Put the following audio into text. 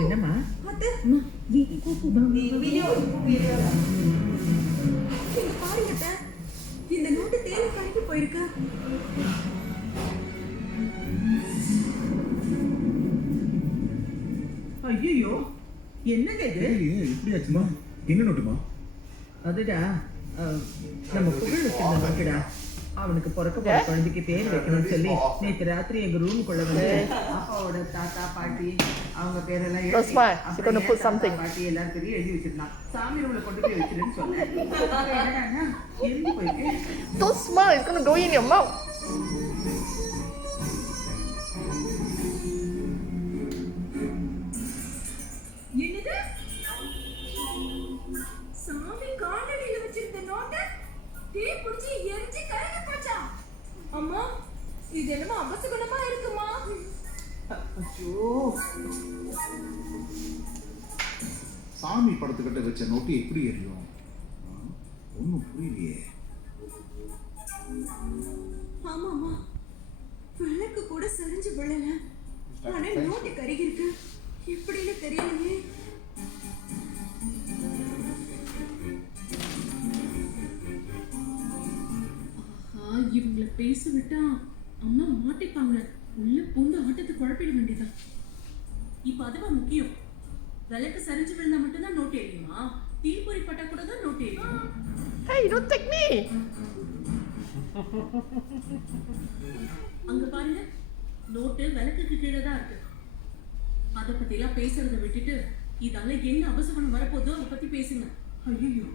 என்னம்மா பாருங்க, இந்த நோட்டு தேவை கடைக்கு போயிருக்கு. ஐயோ, என்னங்க இது? எப்படி ஆச்சுமா? என்ன நோட்டுமா? அதுடா, நம்ம புகழ் வச்சிருந்த நோட்டுடா. அவனுக்கு பிறக்க போற குழந்தைக்கு பேர் வைக்கணும்னு சொல்லி நேற்று ராத்திரி எங்க ரூமுக்குள்ள வந்து அப்பாவோட தாத்தா பாட்டி அவங்க பேரெல்லாம் பாட்டி எல்லாரும் பேரையும் எழுதி வச்சிருந்தான். சாமி ரூம்ல கொண்டு போய் வச்சிருன்னு சொன்னேன். என்னன்னா எழுதி போயிட்டு Don't smile, it's gonna go in your mouth. என்னது? சாமி காண்டலில வச்சிருந்த நோட்டு தீ புடிச்சு எரிஞ்சு கருகி போச்சா? அம்மா, இது என்னமோ அபசகுணமா இருக்குமா? ஐயோ, சாமி படத்துக்கிட்ட வச்ச நோட்டு எப்படி எரியும்? ஒன்றும் புரியலையே. ஆமாமா, விளக்கு கூட சரிஞ்சு விழல. ஆனா நோட்டு கருகி இருக்கு. எப்படின்னு தெரியலையே. இவங்களை பேச விட்டா அம்மா மாட்டிப்பாங்க. உள்ள பூந்து ஆட்டத்தை குழப்பிட வேண்டியதான். இப்ப அதுவா முக்கியம். விளக்கு சரிஞ்சு விழுந்தா மட்டும்தான் நோட்டு எரியுமா? தீப்பொறி பட்டா கூட தான் நோட்டு எரியும். Hey, don't take me. அங்க பாருங்க, நோட்டு விளக்குக்கு கீழே தான் இருக்கு. அதை பத்தி எல்லாம் பேசுறத விட்டுட்டு இதால என்ன அவசரம் வரப்போதோ அதை பத்தி பேசுங்க. ஐயோ.